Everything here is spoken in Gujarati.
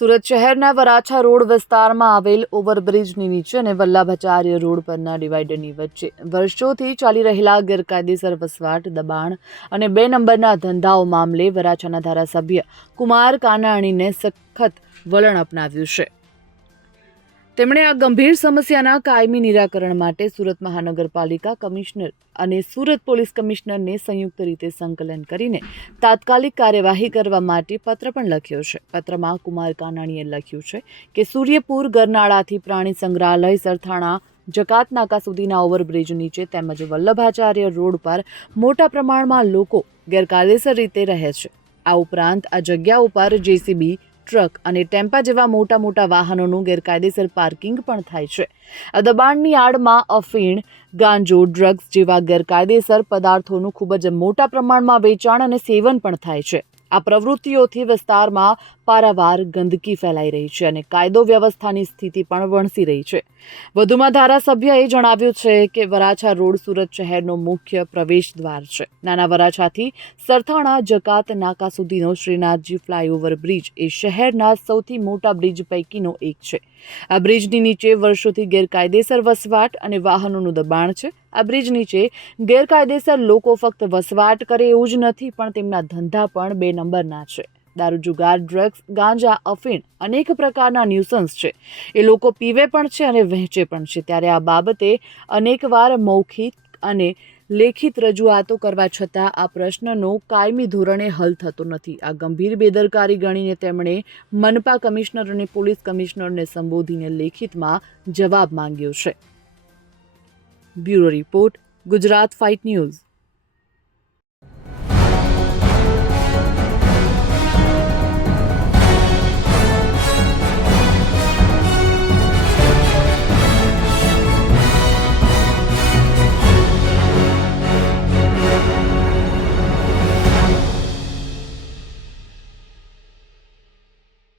સુરત શહેરના વરાછા રોડ વિસ્તારમાં આવેલ ઓવરબ્રિજની નીચે અને વલ્લભાચાર્ય રોડ પરના ડિવાઈડરની વચ્ચે વર્ષોથી ચાલી રહેલા ગેરકાયદેસર વસવાટ, દબાણ અને 2 નંબરના ધંધાઓ મામલે વરાછાના ધારાસભ્ય કુમાર કાનાણીને સખત વલણ અપનાવ્યું છે। તેમણે આ ગંભીર સમસ્યાના કાયમી નિરાકરણ માટે સુરત મહાનગરપાલિકા કમિશનર અને સુરત પોલીસ કમિશનરને સંયુક્ત રીતે સંકલન કરીને તાત્કાલિક કાર્યવાહી કરવા માટે પત્ર પણ લખ્યો છે। પત્રમાં કુમાર કાનાણીએ લખ્યું છે કે સૂર્યપુર ગરનાળાથી પ્રાણી સંગ્રહાલય સરથાણા જકાત નાકા સુધીના ઓવરબ્રિજ નીચે તેમજ વલ્લભાચાર્ય રોડ પર મોટા પ્રમાણમાં લોકો ગેરકાયદેસર રીતે રહે છે। આ ઉપરાંત આ જગ્યા ઉપર જેસીબી, ટ્રક અને ટેમ્પા જેવા મોટા વાહનોનું ગેરકાયદેસર પાર્કિંગ પણ થાય છે। આ દબાણની આડમાં અફીણ, ગાંજો, ડ્રગ્સ જેવા ગેરકાયદેસર પદાર્થોનું ખૂબ જ મોટા પ્રમાણમાં વેચાણ અને સેવન પણ થાય છે। આ પ્રવૃત્તિઓથી વિસ્તારમાં પારાવાર ગંદકી ફેલાઈ રહી છે અને કાયદો વ્યવસ્થાની સ્થિતિ પણ વણસી રહી છે। વધુમાં ધારાસભ્યએ જણાવ્યું છે કે વરાછા રોડ સુરત શહેરનો મુખ્ય પ્રવેશ દ્વાર છે। નાના વરાછાથી સરથાણા જકાત નાકા સુધીનો શ્રીનાથજી ફ્લાયઓવર બ્રિજ એ શહેરના સૌથી મોટા બ્રિજ પૈકીનો એક છે। આ બ્રિજની નીચે વર્ષોથી ગેરકાયદેસર વસવાટ અને વાહનોનું દબાણ છે। આ બ્રિજ નીચે ગેરકાયદેસર લોકો ફક્ત વસવાટ કરે એવું જ નથી, પણ તેમના ધંધા પણ 2 નંબરના છે। દારૂ, જુગાર, ડ્રગ્સ, ગાંજા, અફીણ અનેક પ્રકારના ન્યુસન્સ છે। એ લોકો પીવે પણ છે અને વહેંચે પણ છે। ત્યારે આ બાબતે અનેકવાર મૌખિક અને લેખિત રજૂઆતો કરવા છતાં આ પ્રશ્નનો કાયમી ધોરણે હલ થતો નથી। આ ગંભીર બેદરકારી ગણીને તેમણે મનપા કમિશનર અને પોલીસ કમિશનરને સંબોધીને લેખિતમાં જવાબ માંગ્યો છે। Bureau report, Gujarat fight news.